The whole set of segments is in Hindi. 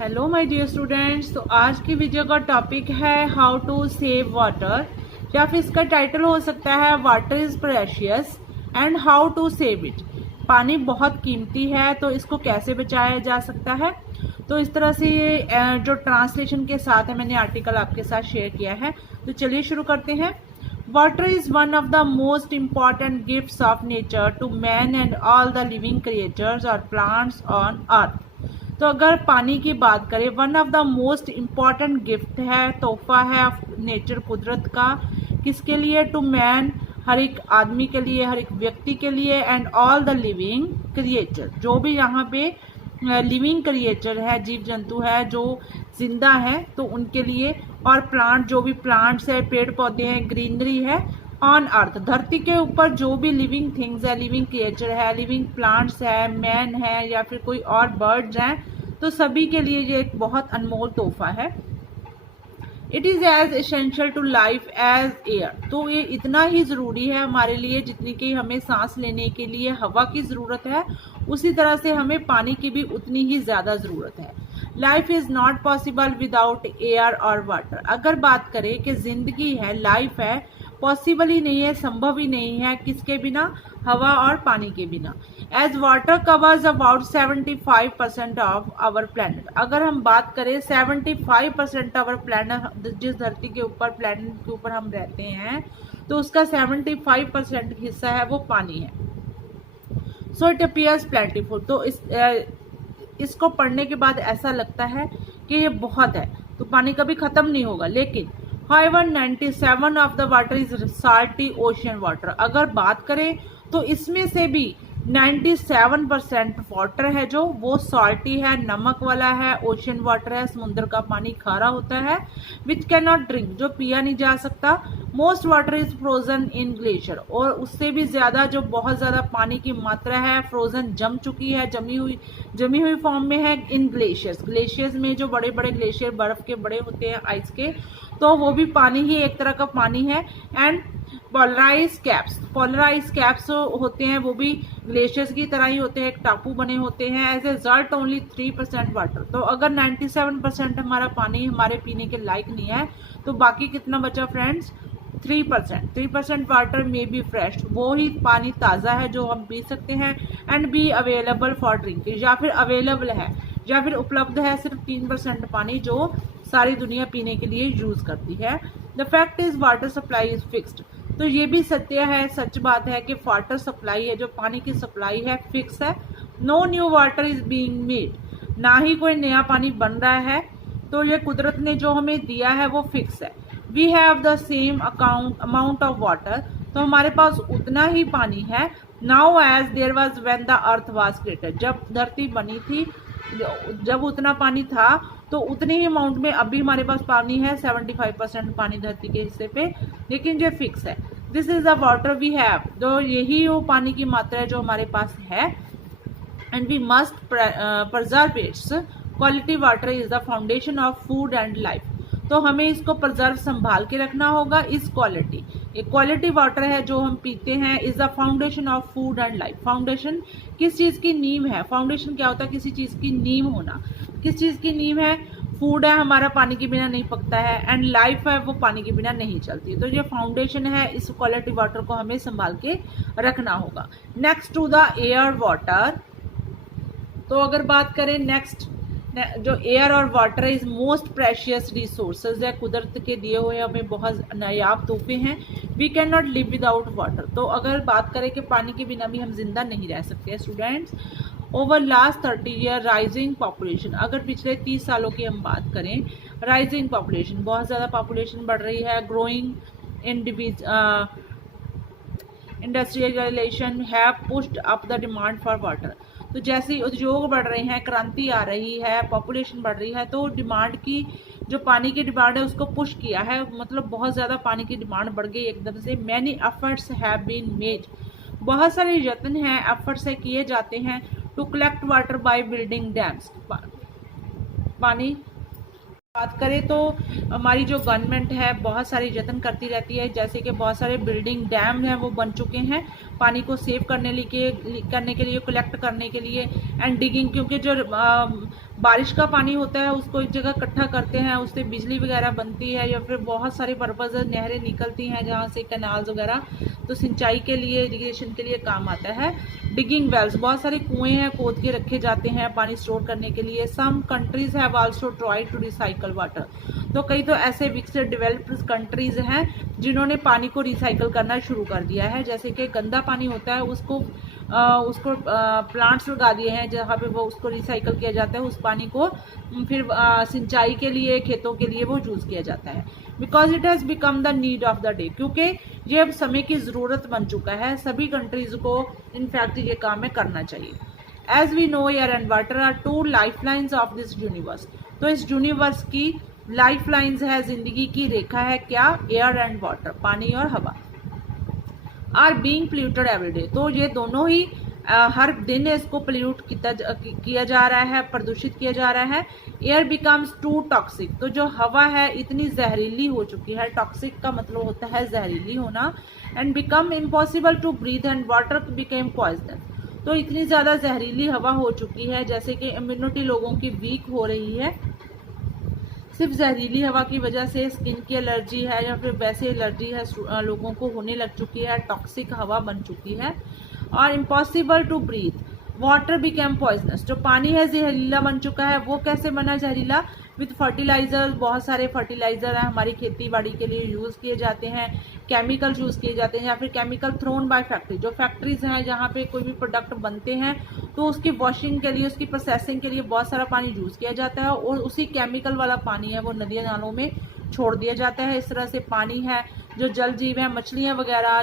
Hello my dear students. तो आज की वीडियो का टॉपिक है हाउ टू सेव वाटर, या फिर इसका टाइटल हो सकता है water is precious and how to save it. पानी बहुत कीमती है तो इसको कैसे बचाया जा सकता है। तो इस तरह से ये जो ट्रांसलेशन के साथ है मैंने आर्टिकल आपके साथ शेयर किया है। तो चलिए शुरू करते हैं। Water is one of the most important gifts of nature to man and all the living creatures और प्लांट्स ऑन अर्थ। तो अगर पानी की बात करें, one of the most important gift है, तोहफा है नेचर, कुदरत का। किसके लिए? टू मैन, हर एक आदमी के लिए, हर एक व्यक्ति के लिए, and all the living creature, जो भी यहाँ पे लिविंग क्रिएचर है, जीव जंतु है जो जिंदा है तो उनके लिए, और प्लांट, जो भी प्लांट्स है, पेड़ पौधे हैं, ग्रीनरी है ऑन अर्थ, धरती के ऊपर जो भी लिविंग थिंग्स है, लिविंग क्रिएचर है, लिविंग प्लांट्स है, मैन है या फिर कोई और बर्ड्स हैं, तो सभी के लिए ये एक बहुत अनमोल तोहफा है। It is as essential to life as air. तो ये इतना ही ज़रूरी है हमारे लिए जितनी कि हमें सांस लेने के लिए हवा की ज़रूरत है, उसी तरह से हमें पानी की भी उतनी ही ज़्यादा ज़रूरत है। Life is not possible without air और वाटर। अगर बात करें कि ज़िंदगी है, लाइफ है, पॉसिबल ही नहीं है, संभव ही नहीं है किसके बिना? हवा और पानी के बिना। As water covers about 75% of our planet. अगर हम बात करें 75% आवर प्लैनेट, जिस धरती के ऊपर, प्लैनेट के ऊपर हम रहते हैं, तो उसका 75% हिस्सा है वो पानी है। So it appears plentiful. तो इसको पढ़ने के बाद ऐसा लगता है कि ये बहुत है, तो पानी कभी खत्म नहीं होगा। लेकिन however 97 of the water is salty ocean water. अगर बात करें तो इसमें से भी 97% वाटर है जो वो सॉल्टी है, नमक वाला है, ओशियन वाटर है, समुद्र का पानी खारा होता है, विच कैन नॉट ड्रिंक, जो पिया नहीं जा सकता। Most water is frozen in glacier, और उससे भी ज्यादा जो बहुत ज्यादा पानी की मात्रा है फ्रोजन, जम चुकी है, जमी हुई फॉर्म में है इन ग्लेशियर्स। ग्लेशियर्स में जो बड़े बड़े ग्लेशियर बर्फ के बड़े होते हैं, आइस के, तो वो भी पानी ही, एक तरह का पानी है। एंड पोलराइज कैप्स होते हैं, वो भी ग्लेशियर्स की तरह ही होते हैं, एक टापू बने होते हैं। As a result only 3% water. तो अगर 97% हमारा पानी हमारे पीने के लायक नहीं है, तो बाकी कितना बचा फ्रेंड्स? 3% वाटर में बी फ्रेश, वो ही पानी ताज़ा है जो हम पी सकते हैं। And be available for drinking, या फिर अवेलेबल है या फिर उपलब्ध है सिर्फ 3% पानी जो सारी दुनिया पीने के लिए यूज करती है। The fact is water supply is fixed. तो ये भी सत्य है, सच बात है कि वाटर सप्लाई है, जो पानी की सप्लाई है, फिक्स है। No new water is being made, ना ही कोई नया पानी बन रहा है। तो ये कुदरत ने जो हमें दिया है वो फिक्स है। We have the same amount of water, तो हमारे पास उतना ही पानी है। Now as there was when the earth was created, जब धरती बनी थी, जब उतना पानी था तो उतने ही अमाउंट में अभी हमारे पास पानी है, 75% पानी धरती के हिस्से पे, लेकिन ये फिक्स है। This is the water we have, तो यही वो पानी की मात्रा है जो हमारे पास है। And we must preserve its. Quality water is the foundation of food and life. तो हमें इसको प्रिजर्व, संभाल के रखना होगा। इस क्वालिटी, एक क्वालिटी वाटर है जो हम पीते हैं, is the foundation of food and life. Foundation किस चीज की? नींव है। फाउंडेशन क्या होता है? किसी चीज की नींव होना। किस चीज की नींव है? फूड है हमारा, पानी के बिना नहीं पकता है, एंड लाइफ है वो पानी के बिना नहीं चलती। तो ये फाउंडेशन है, इस क्वालिटी वाटर को हमें संभाल के रखना होगा। Next to the air water. तो अगर बात करें नेक्स्ट, जो एयर और water is most precious resources है, कुदरत के दिए हुए हमें बहुत नायाब तोहफे हैं। We can not live without water. तो अगर बात करें कि पानी के बिना भी हम जिंदा नहीं रह सकते हैं students. Over last 30 year rising population, अगर पिछले 30 सालों की हम बात करें, राइजिंग पॉपुलेशन, बहुत ज़्यादा पॉपुलेशन बढ़ रही है। Growing industrialisation have pushed up the demand for water. तो जैसे ही उद्योग बढ़ रहे हैं, क्रांति आ रही है, पॉपुलेशन बढ़ रही है, तो डिमांड की, जो पानी की डिमांड है उसको पुश किया है, मतलब बहुत ज़्यादा पानी की डिमांड बढ़ गई एकदम से। Many efforts have been made, बहुत सारे यत्न हैं, एफर्ट्स है किए जाते हैं, to collect water by building dams. पानी बात करें तो हमारी जो गवर्नमेंट है बहुत सारे यत्न करती रहती है, जैसे कि बहुत सारे बिल्डिंग डैम हैं वो बन चुके हैं पानी को सेव करने के लिए कलेक्ट करने के लिए, एंड डिगिंग, क्योंकि जो बारिश का पानी होता है उसको एक जगह इकट्ठा करते हैं, उससे बिजली वगैरह बनती है, या फिर बहुत सारे पर्पज नहरें निकलती हैं जहाँ से, कैनाल्स वगैरह, तो सिंचाई के लिए, इरिगेशन के लिए काम आता है। डिगिंग वेल्स, बहुत सारे कुएं हैं खोद के रखे जाते हैं पानी स्टोर करने के लिए। Some countries have also try to recycle water, तो कई तो ऐसे विकसित डेवलप्ड कंट्रीज हैं जिन्होंने पानी को रिसाइकल करना शुरू कर दिया है। जैसे कि गंदा पानी होता है उसको प्लांट्स लगा दिए हैं जहाँ पे वो उसको रिसाइकल किया जाता है, उस पानी को फिर सिंचाई के लिए, खेतों के लिए वो यूज किया जाता है। Because it has become the need of the day, क्योंकि ये अब समय की जरूरत बन चुका है, सभी कंट्रीज को इनफैक्ट ये काम में करना चाहिए। As we know, air and water are two life lines of this universe, तो इस यूनिवर्स की लाइफ लाइन्स है, जिंदगी की रेखा है क्या, एयर एंड वाटर, पानी और हवा। Are being polluted every day, तो ये दोनों ही हर दिन इसको पोल्यूट किया जा रहा है, प्रदूषित किया जा रहा है। एयर बिकम्स टू टॉक्सिक, तो जो हवा है इतनी जहरीली हो चुकी है, टॉक्सिक का मतलब होता है जहरीली होना, and become impossible to breathe, and water became poisonous, तो इतनी ज्यादा जहरीली हवा हो चुकी है जैसे कि इम्यूनिटी लोगों की वीक हो रही है, सिर्फ जहरीली हवा की वजह से स्किन की एलर्जी है या फिर वैसे एलर्जी है लोगों को होने लग चुकी है, टॉक्सिक हवा बन चुकी है। और impossible to breathe, water became poisonous, जो पानी है जहरीला बन चुका है। वो कैसे बना जहरीला, विथ फर्टिलाइजर, बहुत सारे फर्टिलाइजर है हमारी खेती बाड़ी के लिए यूज किए जाते हैं, केमिकल यूज किए जाते हैं, या फिर केमिकल थ्रोन बाय फैक्ट्री, जो फैक्ट्रीज हैं जहाँ पे कोई भी प्रोडक्ट बनते हैं तो उसकी वॉशिंग के लिए, उसकी प्रोसेसिंग के लिए बहुत सारा पानी यूज किया जाता है, और उसी केमिकल वाला पानी है वो नदियों नालों में छोड़ दिया जाता है। इस तरह से पानी है, जो जल जीव है, मछलियां वगैरह,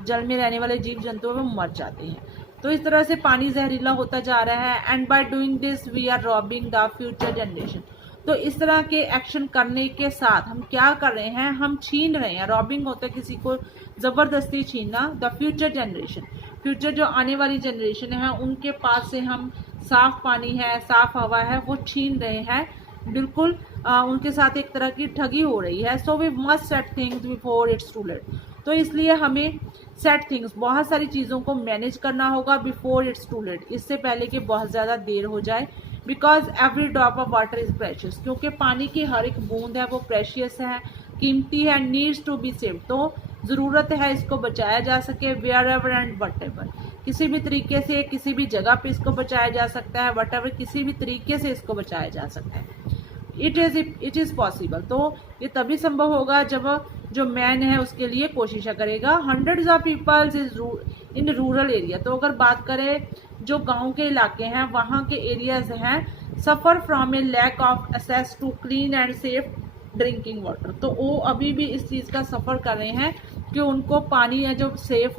जल में रहने वाले जीव जंतु वो मर जाते हैं। तो इस तरह से पानी जहरीला होता जा रहा है। And by doing this we are robbing the future generation, तो इस तरह के एक्शन करने के साथ हम क्या कर रहे हैं, हम छीन रहे हैं। रॉबिंग होता है किसी को जबरदस्ती छीनना। द फ्यूचर जनरेशन, फ्यूचर जो आने वाली जनरेशन है उनके पास से हम साफ पानी है, साफ हवा है, वो छीन रहे हैं। बिल्कुल उनके साथ एक तरह की ठगी हो रही है। So we must set things before it's too late, तो इसलिए हमें सेट थिंग्स, बहुत सारी चीज़ों को मैनेज करना होगा बिफोर इट्स टू लेट, इससे पहले कि बहुत ज़्यादा देर हो जाए। Because every drop of water is precious, क्योंकि पानी की हर एक बूंद है वो प्रेशियस है, कीमती है, नीड्स टू बी सेव्ड, तो ज़रूरत है इसको बचाया जा सके। Wherever and whatever, किसी भी तरीके से, किसी भी जगह पे इसको बचाया जा सकता है। वट एवर, किसी भी तरीके से इसको बचाया जा सकता है। इट इज़ पॉसिबल, तो ये तभी संभव होगा जब जो मैन है उसके लिए कोशिश करेगा। Hundreds of peoples in rural area, तो अगर बात करें जो गांव के इलाके हैं, वहाँ के एरियाज हैं, suffer from a lack of access to clean and safe drinking water, तो वो अभी भी इस चीज़ का सफ़र कर रहे हैं कि उनको पानी है जो सेफ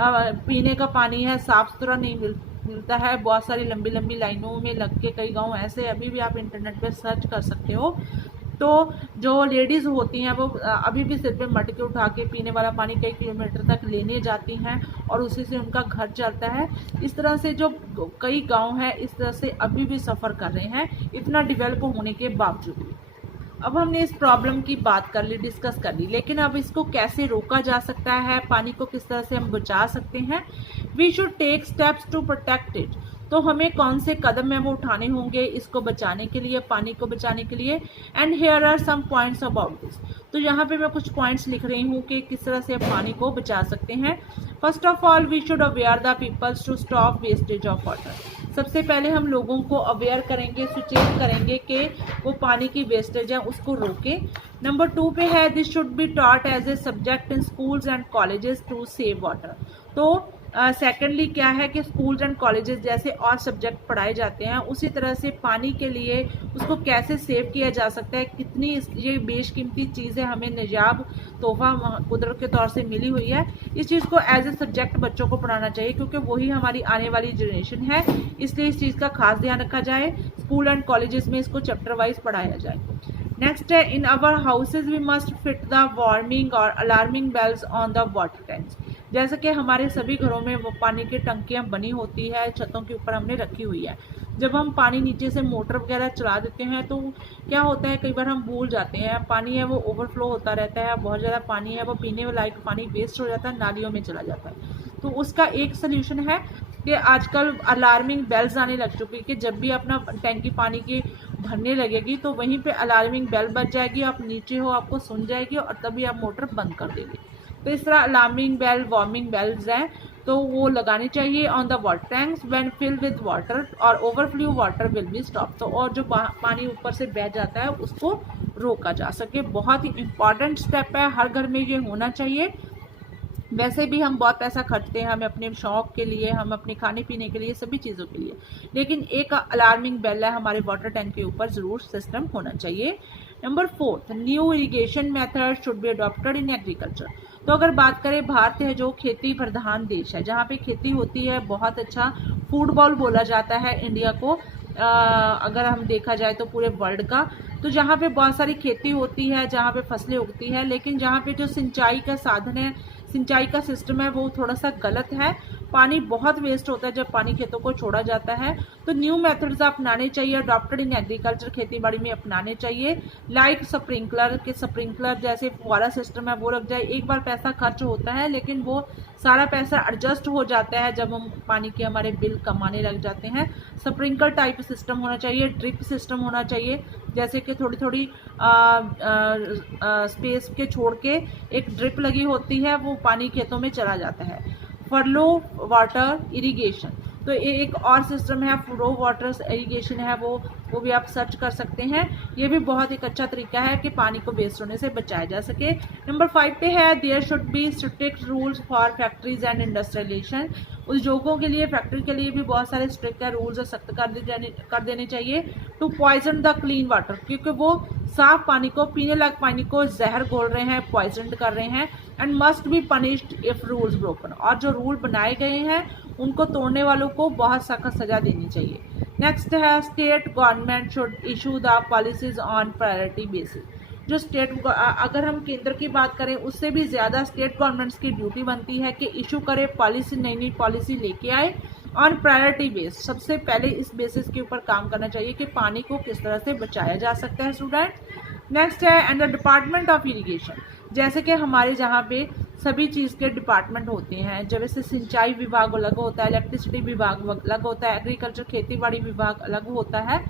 पीने का पानी है, साफ़ सुथरा नहीं मिलता है। बहुत सारी लंबी लंबी लाइनों में लग के कई गांव ऐसे, अभी भी आप इंटरनेट पे सर्च कर सकते हो। तो जो लेडीज़ होती हैं वो अभी भी सिर पे मटके उठा के पीने वाला पानी कई किलोमीटर तक लेने जाती हैं और उसी से उनका घर चलता है। इस तरह से जो कई गांव हैं इस तरह से अभी भी सफ़र कर रहे हैं, इतना डेवलप होने के बावजूद भी। अब हमने इस प्रॉब्लम की बात कर ली, डिस्कस कर ली, लेकिन अब इसको कैसे रोका जा सकता है, पानी को किस तरह से हम बचा सकते हैं। We should take steps to protect it, तो हमें कौन से कदम है वो उठाने होंगे इसको बचाने के लिए, पानी को बचाने के लिए। And here are some points about this, तो यहाँ पे मैं कुछ पॉइंट्स लिख रही हूँ कि किस तरह से पानी को बचा सकते हैं। First of all we should aware the peoples to stop wastage of water, सबसे पहले हम लोगों को अवेयर करेंगे, सुचेत करेंगे कि वो पानी की वेस्टेज है उसको रोके। नंबर 2 पे है this should be taught as a subject in schools and colleges to save water, तो सेकेंडली क्या है कि स्कूल्स एंड कॉलेजेस जैसे और सब्जेक्ट पढ़ाए जाते हैं उसी तरह से पानी के लिए उसको कैसे सेव किया जा सकता है, कितनी ये बेशकीमती चीज़ है, हमें निजाब तोहफा कुदरत के तौर से मिली हुई है। इस चीज़ को एज ए सब्जेक्ट बच्चों को पढ़ाना चाहिए क्योंकि वही हमारी आने वाली जनरेशन है, इसलिए इस चीज़ का खास ध्यान रखा जाए। स्कूल एंड कॉलेजेस में इसको चैप्टर वाइज पढ़ाया जाए। नेक्स्ट है in our houses we must fit the warming और alarming bells on the water tanks, जैसे कि हमारे सभी घरों में वो पानी की टंकियां बनी होती है, छतों के ऊपर हमने रखी हुई है, जब हम पानी नीचे से मोटर वगैरह चला देते हैं तो क्या होता है, कई बार हम भूल जाते हैं, पानी है वो ओवरफ्लो होता रहता है, बहुत ज़्यादा पानी है वो पीने लायक पानी वेस्ट हो जाता है, नालियों में चला जाता है। तो उसका एक सोल्यूशन है कि आजकल अलार्मिंग बेल्स आने लग चुकी है कि जब भी अपना टैंकी पानी की भरने लगेगी तो वहीं पे अलार्मिंग बेल बज जाएगी, आप नीचे हो आपको सुन जाएगी और तभी आप मोटर बंद कर देंगे। तो इस तरह अलार्मिंग बेल, वार्मिंग बेल्स हैं तो वो लगानी चाहिए on the water tanks when filled with water और overflow water will be stop. तो और जो पानी ऊपर से बह जाता है उसको रोका जा सके। बहुत ही इंपॉर्टेंट स्टेप है, हर घर में ये होना चाहिए। वैसे भी हम बहुत पैसा खर्चते हैं, हमें अपने शौक के लिए, हम अपने खाने पीने के लिए, सभी चीज़ों के लिए, लेकिन एक अलार्मिंग बेल है हमारे वाटर टैंक के ऊपर ज़रूर सिस्टम होना चाहिए। Number 4, new irrigation method should be adopted in agriculture. तो अगर बात करें, भारत है जो खेती प्रधान देश है, जहाँ पे खेती होती है, बहुत अच्छा फूड बॉल बोला जाता है इंडिया को, अगर हम देखा जाए तो पूरे वर्ल्ड का। तो जहाँ पे बहुत सारी खेती होती है, जहाँ पे फसलें उगती है, लेकिन जहाँ पे जो सिंचाई का साधन है, सिंचाई का सिस्टम है, वो थोड़ा सा गलत है। पानी बहुत वेस्ट होता है जब पानी खेतों को छोड़ा जाता है। तो न्यू मेथड्स अपनाने चाहिए, अडॉप्टेड इन एग्रीकल्चर, खेती बाड़ी में अपनाने चाहिए। लाइक स्प्रिंकलर जैसे फुहारा सिस्टम है वो लग जाए। एक बार पैसा खर्च होता है लेकिन वो सारा पैसा एडजस्ट हो जाता है जब हम पानी के हमारे बिल कम आने लग जाते हैं। स्प्रिंकलर टाइप सिस्टम होना चाहिए, ड्रिप सिस्टम होना चाहिए, जैसे कि थोड़ी थोड़ी स्पेस के छोड़ के एक ड्रिप लगी होती है, वो पानी खेतों में चला जाता है। फरलो वाटर इरिगेशन, तो ये एक और सिस्टम है, फ्लो वाटर इरिगेशन है, वो भी आप सर्च कर सकते हैं। ये भी बहुत एक अच्छा तरीका है कि पानी को वेस्ट होने से बचाया जा सके। नंबर 5 पे है, there should be strict rules for factories and industrialisation. उद्योगों के लिए, फैक्ट्री के लिए भी बहुत सारे स्ट्रिक्ट रूल्स सख्त कर देने चाहिए। To poison the clean water, क्योंकि वो साफ पानी को, पीने लायक पानी को जहर घोल रहे हैं, पॉइजन कर रहे हैं। And must be punished if rules broken, और जो रूल बनाए गए हैं उनको तोड़ने वालों को बहुत सख्त सजा देनी चाहिए। नेक्स्ट है, state government should issue the policies on priority basis. जो स्टेट, अगर हम केंद्र की बात करें, उससे भी ज़्यादा स्टेट गवर्नमेंट्स की ड्यूटी बनती है कि इशू करे पॉलिसी, नई नई पॉलिसी लेके आए ऑन प्रायोरिटी बेस। सबसे पहले इस बेसिस के ऊपर काम करना चाहिए कि पानी को किस तरह से बचाया जा सकता है स्टूडेंट। नेक्स्ट है, and the department of irrigation, जैसे कि हमारे जहाँ पे सभी चीज़ के डिपार्टमेंट होते हैं, जैसे सिंचाई विभाग अलग होता है, इलेक्ट्रिसिटी विभाग अलग होता है, एग्रीकल्चर खेतीबाड़ी विभाग अलग होता है,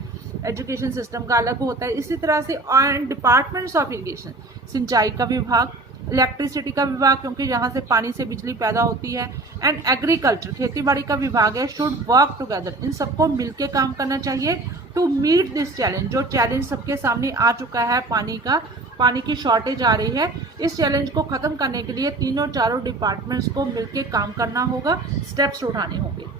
एजुकेशन सिस्टम का अलग होता है। इसी तरह से एंड डिपार्टमेंट्स ऑफ इरिगेशन, सिंचाई का विभाग, इलेक्ट्रिसिटी का विभाग, क्योंकि यहाँ से पानी से बिजली पैदा होती है, एंड एग्रीकल्चर खेतीबाड़ी का विभाग है, शुड वर्क टुगेदर। इन सबको मिलके काम करना चाहिए टू मीट दिस चैलेंज। जो चैलेंज सबके सामने आ चुका है, पानी की शॉर्टेज आ रही है, इस चैलेंज को खत्म करने के लिए तीनों चारों डिपार्टमेंट्स को मिलके काम करना होगा, स्टेप्स उठाने होंगे।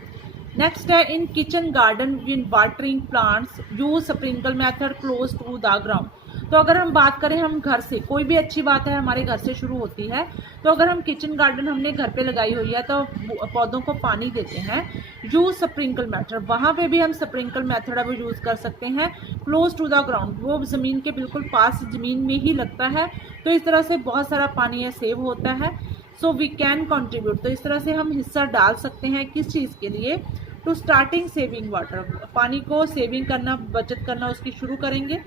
नेक्स्ट है, in kitchen garden in watering plants use sprinkle method close to the ground. तो अगर हम बात करें, हम घर से, कोई भी अच्छी बात है हमारे घर से शुरू होती है। तो अगर हम किचन गार्डन हमने घर पे लगाई हुई है तो पौधों को पानी देते हैं, यूज स्प्रिंकल मेथड, वहाँ पे भी हम स्प्रिंकल मेथड अब यूज़ कर सकते हैं। क्लोज टू द ग्राउंड, वो ज़मीन के बिल्कुल पास ज़मीन में ही लगता है, तो इस तरह से बहुत सारा पानी है सेव होता है। सो वी कैन कंट्रीब्यूट, तो इस तरह से हम हिस्सा डाल सकते हैं किस चीज़ के लिए, टू स्टार्टिंग सेविंग वाटर, पानी को सेविंग करना, बचत करना, उसकी शुरू करेंगे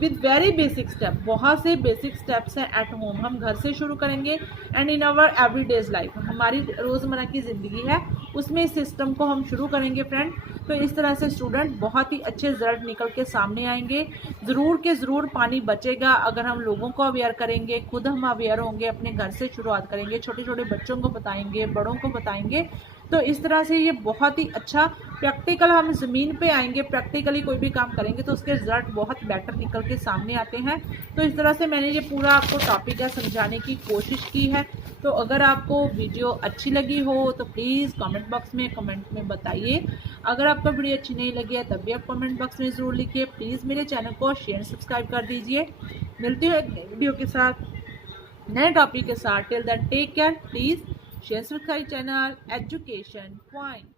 विद वेरी बेसिक स्टेप। बहुत से बेसिक स्टेप्स हैं एट होम, हम घर से शुरू करेंगे। एंड इन आवर एवरीडेज लाइफ, हमारी रोज़मर्रा की ज़िंदगी है उसमें इस सिस्टम को हम शुरू करेंगे फ्रेंड। तो इस तरह से स्टूडेंट बहुत ही अच्छे रिजल्ट निकल के सामने आएंगे। ज़रूर के ज़रूर पानी बचेगा अगर हम लोगों को अवेयर करेंगे, खुद हम अवेयर होंगे, अपने घर से शुरुआत करेंगे, छोटे छोटे बच्चों को बताएंगे, बड़ों को बताएंगे। तो इस तरह से ये बहुत ही अच्छा प्रैक्टिकल, हम ज़मीन पे आएंगे, प्रैक्टिकली कोई भी काम करेंगे तो उसके रिजल्ट बहुत बेटर निकल के सामने आते हैं। तो इस तरह से मैंने ये पूरा आपको टॉपिक है समझाने की कोशिश की है। तो अगर आपको वीडियो अच्छी लगी हो तो प्लीज़ कमेंट बॉक्स में कमेंट में बताइए। अगर आपको वीडियो अच्छी नहीं लगी है तब भी आप कमेंट बॉक्स में ज़रूर लिखिए। प्लीज़ मेरे चैनल को शेयर सब्सक्राइब कर दीजिए। मिलती हूँ एक वीडियो के साथ, नए टॉपिक के साथ। Till that take care, please share subscribe channel education point।